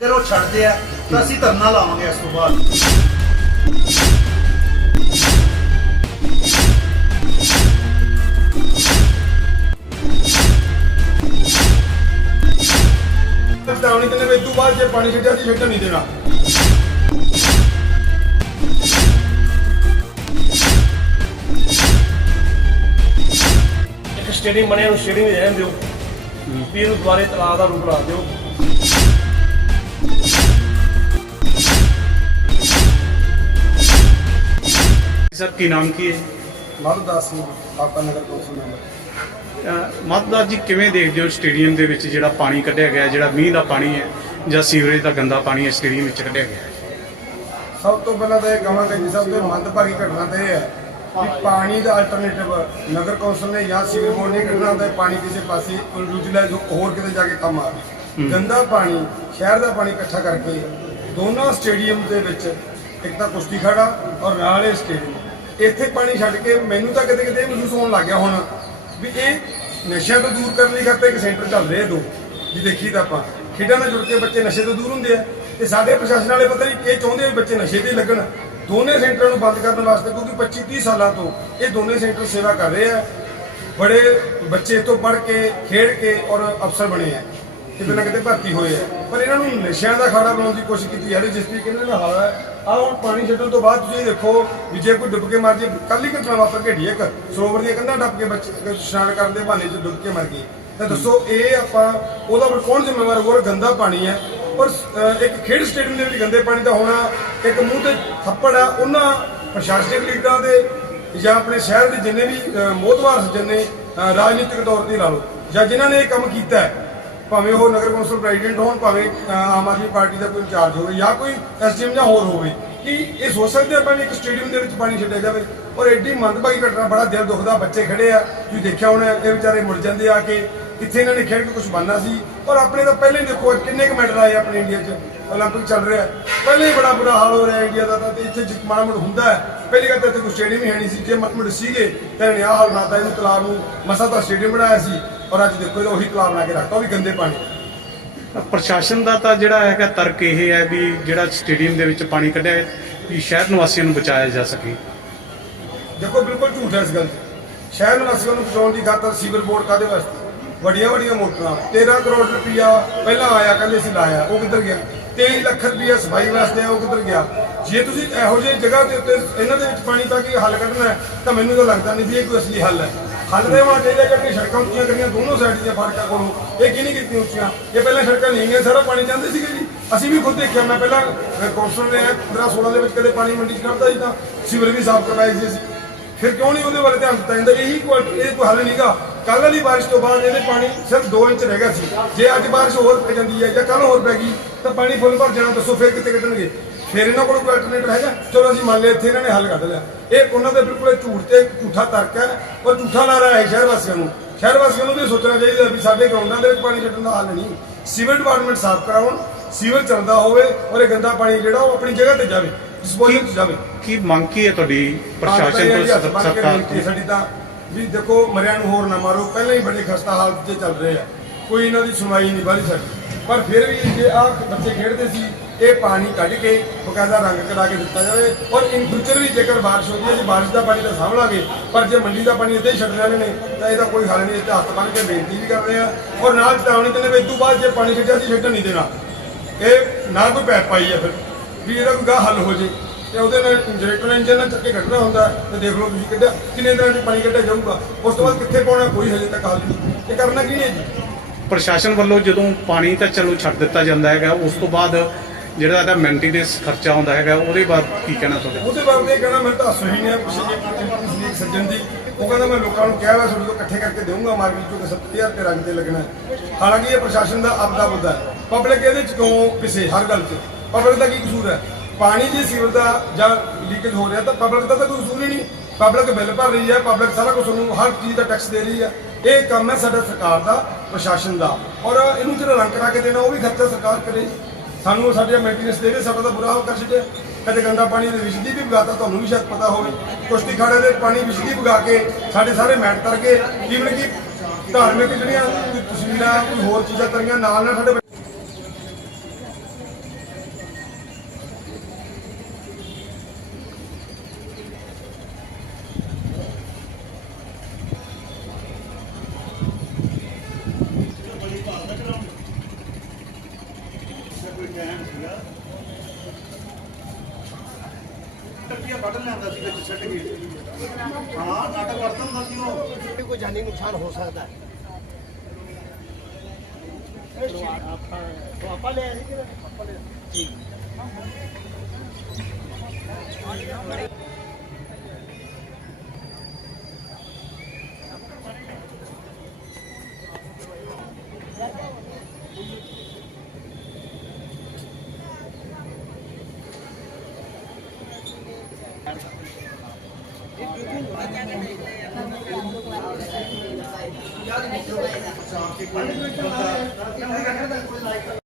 ਅਗਰ ਉਹ ਛੱਡਦੇ ਆ ਤਾਂ ਅਸੀਂ ਧਰਨਾ ਲਾਵਾਂਗੇ ਇਸ ਤੋਂ ਬਾਅਦ। ਦਿੰਦੇ ਵੀ ਇਸ ਤੋਂ ਬਾਅਦ ਜੇ ਪਾਣੀ ਛੱਡਿਆ ਛੱਡਣ ਨਹੀਂ ਦੇਣਾ। ਇੱਕ ਸਟੇਡੀਅਮ ਬਣਿਆ ਉਹਨੂੰ ਸਟੇਡੀਅਮ ਰਹਿਣ ਦਿਓ। ਵੀ ਇਹਨੂੰ ਦੁਬਾਰੇ ਤਲਾਬ ਦਾ ਰੂਪ ਲਾ ਦਿਓ। ਸਰ ਕੀ ਨਾਮ ਕੀ ਹੈ? ਮਰਦਾਸ ਸਿੰਘ ਆਪਾ ਨਗਰ ਕੌਂਸਲ ਮੈਂਬਰ। ਮਤਦਾਰ ਜੀ ਕਿਵੇਂ ਦੇਖਦੇ ਹੋ ਸਟੇਡੀਅਮ ਦੇ ਵਿੱਚ ਜਿਹੜਾ ਪਾਣੀ ਕੱਢਿਆ ਗਿਆ ਜਿਹੜਾ ਮੀਂਹ ਦਾ ਪਾਣੀ ਹੈ ਜਾਂ ਸੀਵਰੇਜ ਦਾ ਗੰਦਾ ਪਾਣੀ ਹੈ ਸਟੇਡੀਅਮ ਵਿੱਚ ਕੱਢਿਆ ਗਿਆ? ਹੈ? ਸਭ ਤੋਂ ਪਹਿਲਾਂ ਤਾਂ ਇਹ ਕਹਾਂਗਾ ਜੀ ਸਭ ਤੋਂ ਮੰਦਭਾਗੀ ਘਟਨਾ ਤਾਂ ਇਹ ਹੈ ਕਿ ਪਾਣੀ ਦਾ ਅਲਟਰਨੇਟਿਵ ਨਗਰ ਕੌਂਸਲ ਨੇ ਜਾਂ ਸਿਵਲ ਬੋਰਡ ਨੇ ਕੱਢਣਾ ਹੁੰਦਾ ਹੈ, ਪਾਣੀ ਕਿਸੇ ਪਾਸੇ ਯੂਟਿਲਾਈਜ਼ ਹੋਰ ਕਿਤੇ ਜਾ ਕੇ ਕੰਮ ਆਵੇ ਗੰਦਾ ਪਾਣੀ ਸ਼ਹਿਰ ਦਾ ਪਾਣੀ ਇਕੱਠਾ ਕਰਕੇ ਦੋਨਾਂ ਸਟੇਡੀਅਮ ਦੇ ਵਿੱਚ ਇੱਕ ਤਾਂ ਕੁਸ਼ਤੀ ਖੜਾ ਔਰ ਨਾਲ ਇਹ ਸਟੇਡੀਅਮ। ਇੱਥੇ ਪਾਣੀ ਛੱਡ ਕੇ ਮੈਨੂੰ ਤਾਂ ਕਦੇ ਕਿਤੇ ਮਹਿਸੂਸ ਹੋਣ ਲੱਗ ਗਿਆ ਹੁਣ ਵੀ ਇਹ ਨਸ਼ਿਆਂ ਤੋਂ ਦੂਰ ਕਰਨ ਲਈ ਖਾਤੇ ਇੱਕ ਸੈਂਟਰ ਚੱਲ ਰਹੇ ਦੋ। ਜੀ ਦੇਖੀ ਤਾਂ ਆਪਾਂ। ਖੇਡਾਂ ਨਾਲ ਜੁੜ ਕੇ ਬੱਚੇ ਨਸ਼ੇ ਤੋਂ ਦੂਰ ਹੁੰਦੇ ਆ। ਤੇ ਸਾਡੇ ਪ੍ਰਸ਼ਾਸਨ ਵਾਲੇ ਪਤਾ ਨਹੀਂ ਇਹ ਚਾਹੁੰਦੇ ਵੀ ਬੱਚੇ ਨਸ਼ੇ ਤੇ ਲੱਗਣ। ਦੋਨੇ ਸੈਂਟਰਾਂ ਨੂੰ ਬੰਦ ਕਰਨ ਵਾਸਤੇ ਕਿਉਂਕਿ 25 30 ਸਾਲਾਂ ਤੋਂ ਇਹ ਦੋਨੇ ਸੈਂਟਰ ਸੇਵਾ ਕਰ ਰਹੇ ਆ। ਬੜੇ ਬੱਚੇ ਤੋਂ ਪੜ੍ਹ ਕੇ, ਖੇਡ ਕੇ ਔਰ ਅਫਸਰ ਬਣੇ ਆ। ਕਿਤੇ ਨਾ ਕਿਤੇ ਭਰਤੀ ਹੋਏ ਆ। ਪਰ ਇਹਨਾਂ ਨੂੰ ਨਸ਼ਿਆਂ ਦਾ ਖਾੜਾ ਬਣਾਉਣ ਦੀ ਕੋਸ਼ਿਸ਼ ਕੀਤੀ। ਜਾ ਰਹੀ ਜਿਸ ਤਰੀਕੇ ਨਾਲ ਹਾਲਾ ਹੈ। ਆਹ ਹੁਣ ਪਾਣੀ ਛੱਡਣ ਤੋਂ ਬਾਅਦ ਤੁਸੀਂ ਦੇਖੋ ਵੀ ਜੇ ਕੋਈ ਡੁੱਬ ਕੇ ਮਰ ਜੇ ਕੱਲ ਹੀ ਘਟਨਾ ਵਾਪਰ ਕੇ ਇੱਕ ਸਰੋਵਰ ਦੀਆਂ ਕੰਧਾਂ ਡੱਬ ਕੇ ਬੱਚੇ ਇਸ਼ਨਾਨ ਕਰਨ ਦੇ ਬਹਾਨੇ 'ਚ ਡੁੱਬ ਕੇ ਮਰ ਗਏ। ਤਾਂ ਦੱਸੋ ਇਹ ਆਪਾਂ ਉਹਦਾ ਫਿਰ ਕੌਣ ਜ਼ਿੰਮੇਵਾਰ ਹੋਰ ਗੰਦਾ ਪਾਣੀ ਹੈ। ਔਰ ਇੱਕ ਖੇਡ ਸਟੇਡੀਅਮ ਦੇ ਵਿੱਚ ਗੰਦੇ ਪਾਣੀ ਦਾ ਹੋਣਾ ਇੱਕ ਮੂੰਹ ਤੇ ਥੱਪੜ ਆ ਉਹਨਾਂ ਪ੍ਰਸ਼ਾਸਨਿਕ ਲੀਡਰਾਂ ਦੇ ਜਾਂ ਆਪਣੇ ਸ਼ਹਿਰ ਦੇ ਜਿੰਨੇ ਵੀ ਅਹ, ਮੋਹਤਵਾਰ ਜਿੰਨੇ ਅਹ, ਰਾਜਨੀਤਿਕ ਤੌਰ ਤੇ ਲਾ ਲਓ। ਜਾਂ ਜਿਨ੍ਹਾਂ ਨੇ ਇਹ ਕੰਮ ਕੀਤਾ ਭਾਵੇਂ ਉਹ ਨਗਰ ਕੌਂਸਲ ਪ੍ਰੈਜ਼ੀਡੈਂਟ ਹੋਣ ਭਾਵੇਂ ਅਹ, ਆਮ ਆਦਮੀ ਪਾਰਟੀ ਦਾ ਕੋਈ ਇੰਚਾਰਜ ਹੋਵੇ ਜਾਂ ਕੋਈ ਐਸਡੀਐਮ ਜਾਂ ਹੋਰ ਹੋਵੇ ਕਿ ਇਹ ਸੋਚ ਸਕਦੇ ਆਪਾਂ ਵੀ ਇੱਕ ਸਟੇਡੀਅਮ ਦੇ ਵਿੱਚ ਪਾਣੀ ਛੱਡਿਆ ਜਾਵੇ ਔਰ ਐਡੀ ਮੰਦਭਾਗੀ ਘਟਨਾ ਬੜਾ ਦਿਲ ਦੁਖਦਾ ਬੱਚੇ ਖੜੇ ਆ ਤੁਸੀਂ ਦੇਖਿਆ ਹੋਣਾ ਇਹ ਵਿਚਾਰੇ ਮੁੜ ਜਾਂਦੇ ਆ ਕਿ ਕਿੱਥੇ ਇਹਨਾਂ ਨੇ ਖੇਡ ਕੇ ਕੁਝ ਬਣਨਾ ਸੀ ਔਰ ਆਪਣੇ ਤਾਂ ਪਹਿਲੇ ਹੀ ਦੇਖੋ ਕਿੰਨੇ ਕੁ ਮੈਡਲ ਆਏ ਆਪਣੇ ਇੰਡੀਆ 'ਚ 올림픽 ਚੱਲ ਰਿਹਾ ਪਹਿਲੇ ਹੀ ਬੜਾ ਬੁਰਾ ਹਾਲ ਹੋ ਰਿਹਾ ਇੰਡੀਆ ਦਾ ਤਾਂ ਤੇ ਇੱਥੇ ਜਿੱਤ ਮਾੜਾ ਮੋੜ ਹੁੰਦਾ ਹੈ ਪਹਿਲੀ ਗੱਲ ਤਾਂ ਇੱਥੇ ਕੋਈ ਸਟੇਡੀਅਮ ਹੀ ਹੈ ਨਹੀਂ ਸੀ ਜੇ ਮਤਮੜ ਸੀਗੇ ਤਾਂ ਇਹਨੇ ਆਹ ਹਾਲ ਬਣਾਤਾ ਇਹਨੂੰ ਤਲਾਬ ਨੂੰ ਮਸਾ ਤਾਂ ਸਟੇਡੀਅਮ ਬਣਾਇਆ ਸੀ ਔਰ ਅੱਜ ਦੇਖੋ ਇਹਦਾ ਉਹੀ ਤਲਾਬ ਬਣਾ ਕੇ ਰੱਖਤਾ ਉਹ ਵੀ ਗੰਦੇ ਪਾਣੀ ਪ੍ਰਸ਼ਾਸਨ ਦਾ ਤਾਂ ਜਿਹੜਾ ਹੈਗਾ ਤਰਕ ਇਹ ਹੈ ਵੀ ਜਿਹੜਾ ਸਟੇਡੀਅਮ ਦੇ ਵਿੱਚ ਪਾਣੀ ਕੱਢਿਆ ਹੈ, ਵੀ ਸ਼ਹਿਰ ਨਿਵਾਸੀਆਂ ਨੂੰ ਬਚਾਇਆ ਜਾ ਸਕੇ। ਦੇਖੋ ਬਿਲਕੁਲ ਝੂਠ ਹੈ ਇਸ ਗੱਲ 'ਚ। ਸ਼ਹਿਰ ਨਿਵਾਸੀਆਂ ਨੂੰ ਬਚਾਉਣ ਦੀ ਖਾਤਰ ਸੀਵਰ ਬੋਰਡ ਕਾਦੇ ਵਾਸਤੇ? ਵੱਡੀਆਂ ਵੱਡੀਆਂ ਮੋਟਰਾਂ। 13 ਕਰੋੜ ਰੁਪਇਆ ਪਹਿਲਾਂ ਆਇਆ ਕਹਿੰਦੇ ਸੀ ਲਾਇਆ ਉਹ ਕਿੱਧਰ ਗਿਆ? 23 ਲੱਖ ਰੁਪਇਆ ਸਫ਼ਾਈ ਵਾਸਤੇ ਉਹ ਕਿੱਧਰ ਗਿਆ? ਜੇ ਤੁਸੀਂ ਇਹੋ ਜਿਹੀ ਜਗ੍ਹਾ ਦੇ ਉੱਤੇ ਇਹਨਾਂ ਦੇ ਵਿੱਚ ਪਾਣੀ ਪਾ ਕੇ ਹੱਲ ਕੱਢਣਾ ਹੈ, ਤਾਂ ਮੈਨੂੰ ਤਾਂ ਲੱਗਦਾ ਨਹੀਂ ਵੀ ਇਹ ਕੋਈ ਅਸਲੀ ਹੱਲ ਹੈ। ਹੱਲ ਦੇ ਹੋਣਾ ਚਾਹੀਦਾ ਕਿ ਸੜਕਾਂ ਉੱਚੀਆਂ ਕਰੀਆਂ, ਦੋਨੋਂ ਸਾਈਡ ਦੀਆਂ ਫਾਟਕਾਂ ਕੋਲੋਂ। ਇਹ ਕਿਹਨੇ ਕੀਤੀਆਂ ਉੱਚੀਆਂ? ਇਹ ਪਹਿਲਾਂ ਸੜਕਾਂ ਨਹੀਂ ਗਈਆਂ, ਸਾਰਾ ਪਾਣੀ ਜਾਂਦੇ ਸੀਗੇ ਜੀ। ਅਸੀਂ ਵੀ ਖੁਦ ਦੇਖਿਆ, ਮੈਂ ਪਹਿਲਾਂ ਕੌਂਸਲਰ ਨੇ 15 16 ਦੇ ਵਿੱਚ ਕਦੇ ਪਾਣੀ ਮੰਡੀ 'ਚ ਕੱਢਦਾ ਸੀ ਤਾਂ ਸਿਵਰ ਵੀ ਸਾਫ਼ ਕਰਵਾਏ ਸੀ ਅਸੀਂ। ਫਿਰ ਕਿਉਂ ਨਹੀਂ ਉਹਦੇ ਬਾਰੇ ਧਿਆਨ ਦਿੱਤਾ ਜਾਂਦਾ? ਇਹੀ ਕੋਈ ਇਹ ਕੋਈ ਹੱਲ ਨਹੀਂਗਾ। ਕੱਲ ਵਾਲੀ ਬਾਰਿਸ਼ ਤੋਂ ਬਾਅਦ ਇਹਦੇ ਪਾਣੀ ਸਿਰਫ 2 ਇੰਚ ਰਹਿ ਗਿਆ ਸੀ। ਜੇ ਅੱਜ ਬਾਰਿਸ਼ ਹੋਰ ਪੈ ਜਾਂਦੀ ਹੈ ਜਾਂ ਕੱਲ ਹੋਰ ਪੈ ਗਈ, ਤਾਂ ਪਾਣੀ ਫੁੱਲ ਭਰ ਜਾਣਾ, ਦੱਸੋ ਫਿਰ ਕਿੱਥੇ ਕੱਢਣਗੇ? ਫਿਰ ਇਹਨਾਂ ਕੋਲ ਕੋਈ ਅਲਟਰਨੇਟਿਵ ਹੈਗਾ? ਚਲੋ ਅਸੀਂ ਮੰਨ ਲਿਆ ਇੱਥੇ ਇਹਨਾਂ ਨੇ ਹੱਲ ਕੱਢ ਲਿਆ। ਇਹ ਉਹਨਾਂ ਦੇ ਬਿਲਕੁਲ ਝੂਠ ਤੇ ਝੂਠਾ ਤਰਕ ਹੈ ਔਰ ਝੂਠਾ ਲਾ ਰਿਹਾ ਹੈ ਸ਼ਹਿਰ ਵਾਸੀਆਂ ਨੂੰ। ਸ਼ਹਿਰ ਵਾਸੀਆਂ ਨੂੰ ਵੀ ਸੋਚਣਾ ਚਾਹੀਦਾ ਵੀ ਸਾਡੇ ਗਰਾਊਂਡਾਂ ਦੇ ਵਿੱਚ ਪਾਣੀ ਛੱਡਣ ਦਾ ਹੱਲ ਨਹੀਂ। ਸੀਵਰ ਡਿਪਾਰਟਮੈਂਟ ਸਾਫ਼ ਕਰਾਉਣ ਸੀਵਰ ਚੱਲਦਾ ਹੋਵੇ ਔਰ ਇਹ ਗੰਦਾ ਪਾਣੀ ਜਿਹੜਾ ਉਹ ਆਪਣੀ ਜਗ੍ਹਾ ਤੇ ਜਾਵੇ ਡਿਸਪੋਜ਼ਲ 'ਚ ਜਾਵੇ। ਕੀ ਮੰਗ ਕੀ ਹੈ ਤੁਹਾਡੀ ਪ੍ਰਸ਼ਾਸਨ ਤੋਂ ਸਰ- ਸਰਕਾਰ ਤੋਂ? ਸਾਡੀ ਤਾਂ ਵੀ ਦੇਖੋ ਮਰਿਆਂ ਨੂੰ ਹੋਰ ਨਾ ਮਾਰੋ। ਪਹਿਲਾਂ ਹੀ ਬੜੇ ਖਸਤਾ ਹਾਲਤ 'ਚ ਚੱਲ ਰਹੇ ਆ। ਕੋਈ ਇਹਨਾਂ ਦੀ ਸੁਣਵਾਈ ਨਹੀਂ ਵਾਲੀ ਸਾਡੀ। ਪਰ ਫਿਰ ਵੀ ਜੇ ਆ ਬੱਚੇ ਖੇਡਦੇ ਸੀ, ਇਹ ਪਾਣੀ ਕੱਢ ਕੇ ਬਕਾਇਦਾ ਰੰਗ ਕਰਾ ਕੇ ਦਿੱਤਾ ਜਾਵੇ ਔਰ ਇਨ ਫਿਊਚਰ ਵੀ ਜੇਕਰ ਬਾਰਿਸ਼ ਹੁੰਦੀ ਹੈ, ਜੇ ਬਾਰਿਸ਼ ਦਾ ਪਾਣੀ ਤਾਂ ਸਾਂਭ ਲਾਂਗੇ, ਪਰ ਜੇ ਮੰਡੀ ਦਾ ਪਾਣੀ ਇੱਥੇ ਹੀ ਛੱਡ ਰਹੇ ਨੇ, ਤਾਂ ਇਹਦਾ ਕੋਈ ਹੱਲ ਨਹੀਂ, ਇੱਥੇ ਹੱਥ ਬੰਨ੍ਹ ਕੇ ਬੇਨਤੀ ਵੀ ਕਰਦੇ ਰਹੇ ਆ ਔਰ ਨਾਲ ਚੇਤਾਵਨੀ ਦਿੰਦੇ ਵੀ ਇਸ ਤੋਂ ਬਾਅਦ ਜੇ ਪਾਣੀ ਛੱਡਿਆ ਸੀ ਛੱਡਣ ਨਹੀਂ ਦੇਣਾ। ਇਹ ਨਾ ਕੋਈ ਪੈਪ ਪਾਈ ਹੈ ਫਿਰ, ਵੀ ਇਹਦਾ ਕੋਈ ਗਾ ਹੱਲ ਹੋ ਜੇ। ਤੇ ਉਹਦੇ ਨਾਲ ਜਨਰੇਟਰ ਇੰਜਨ ਨਾਲ ਚੱਕੇ ਕੱਢਣਾ ਹੁੰਦਾ ਤੇ ਦੇਖ ਲਓ ਤੁਸੀਂ ਕਿੱਦਾਂ ਕਿੰਨੇ ਦਿਨਾਂ 'ਚ ਪਾਣੀ ਕੱਢਿਆ ਜਾਊਗਾ। ਉਸ ਤੋਂ ਬਾਅਦ ਕਿੱਥੇ ਪਾਉਣਾ, ਕੋਈ ਹਜੇ ਤੱਕ ਹੱਲ ਨਹੀਂ। ਇਹ ਕਰਨਾ ਕੀ ਨੇ ਜੀ? ਪ੍ਰਸ਼ਾਸਨ ਵੱਲੋਂ ਜਦੋਂ ਪਾਣੀ ਤਾਂ ਚਲੋ ਛੱਡ ਦਿੱਤਾ ਜਾਂਦਾ ਹੈਗਾ, ਉਸ ਤੋਂ ਬਾਅਦ ਜਿਹੜਾ ਇਹਦਾ ਮੇਨਟੇਨੈਂਸ ਖਰਚਾ ਹੁੰਦਾ ਹੈਗਾ, ਉਹਦੇ ਬਾਅਦ ਕੀ ਕਹਿਣਾ ਤੁਹਾਡਾ? ਉਹਦੇ ਬਾਰੇ ਇਹ ਕਹਿਣਾ, ਮੈਂ ਤਾਂ ਸਹੀ ਨੇ ਪਿਛਲੇ ਸੱਜਣ ਦੀ। ਉਹ ਕਹਿੰਦਾ, ਮੈਂ ਲੋਕਾਂ ਨੂੰ ਕਿਹਾ ਵਾ ਤੁਹਾਡੇ ਤੋਂ ਇਕੱਠੇ ਕਰਕੇ ਦੇਵਾਂਗਾ ਮਾਰਕੀਟ ਚੋਂ 70000 ਤੇ ਰੰਗ ਤੇ ਲੱਗਣਾ ਹਾਲਾਂਕਿ ਇਹ ਪ੍ਰਸ਼ਾਸਨ ਦਾ ਆਪਦਾ ਮੁੱਦਾ ਹੈ। ਪਬਲਿਕ ਇਹਦੇ ਚ ਕਿਉਂ ਪਿੱਛੇ, ਹਰ ਗੱਲ 'ਚ? ਪਬਲਿਕ ਦਾ ਕੀ ਕਸੂਰ ਹੈ? ਪਾਣੀ ਜੇ ਸੀਵਰ ਦਾ ਜਾਂ ਲੀਕੇਜ ਹੋ ਰਿਹਾ ਤਾਂ ਪਬਲਿਕ ਦਾ ਤਾਂ ਕੋਈ ਕਸੂਰ ਹੀ ਨਹੀਂ। ਪਬਲਿਕ ਬਿੱਲ ਭਰ ਰਹੀ ਹੈ ਪਬਲਿਕ ਸਾਰਾ ਕੁਝ ਨੂੰ ਹਰ ਚੀਜ਼ ਦਾ ਟੈਕਸ ਦੇ ਰਹੀ ਹੈ। ਇਹ ਕੰਮ ਹੈ ਸਾਡਾ ਸਰਕਾਰ ਦਾ, ਪ੍ਰਸ਼ਾਸਨ ਦਾ। ਔਰ ਇਹਨੂੰ ਜਿਹੜਾ ਰੰਗ ਕਰਾ ਕੇ ਦੇਣਾ, ਉਹ ਵੀ ਖਰਚਾ ਸਰਕਾਰ ਕਰੇ ਸਾਨੂੰ ਸਾਡੇ ਮੇਨਟੇਨੈਂਸ ਦੇਵੇ ਸਾਡਾ ਤਾਂ ਬੁਰਾ ਹਾਲ ਕਰ ਛੱਡਿਆ। ਕਦੇ ਗੰਦਾ ਪਾਣੀ ਦੇ ਵਿਸ਼ਦੀ ਵੀ ਵਗਾਤਾ ਤੁਹਾਨੂੰ ਵੀ ਸ਼ਾਇਦ ਪਤਾ ਹੋਵੇ। ਕੁਸ਼ਤੀ ਖਾੜੇ ਦੇ ਪਾਣੀ ਵਿਸ਼ਦੀ ਵਗਾ ਕੇ ਸਾਡੇ ਸਾਰੇ ਮੈਟ ਤਰ ਗਏ। ਈਵਨ ਕਿ ਧਾਰਮਿਕ ਜਿਹੜੀਆਂ ਤਸਵੀਰਾਂ, ਕੋਈ ਹੋਰ ਚੀਜ਼ਾਂ ਤਰੀਆਂ ਨਾਲ ਨਾਲ ਸਾਡੇ ਕੋਈ ਟਾਈਮ ਸੀਗਾ ਟੱਪੀਆਂ ਕੱਢ ਲੈਂਦਾ ਸੀ ਵਿੱਚ ਛੱਡ ਕੇ ਹਾਂ ਨਾਟਕ ਕਰਦਾ ਹੁੰਦਾ ਸੀ ਉਹ ਕੋਈ ਜਾਨੀ ਨੁਕਸਾਨ ਹੋ ਸਕਦਾ ਹੈ ਆਪਾਂ ਲੈ ਆਏ ਕਿ ਆਪਾਂ ਲੈ ਠੀਕ ਯਾਰ ਨਹੀਂ ਚੋਈ ਚਾਹ ਕੇ ਕੋਈ ਕੋਈ ਲਾਈਕ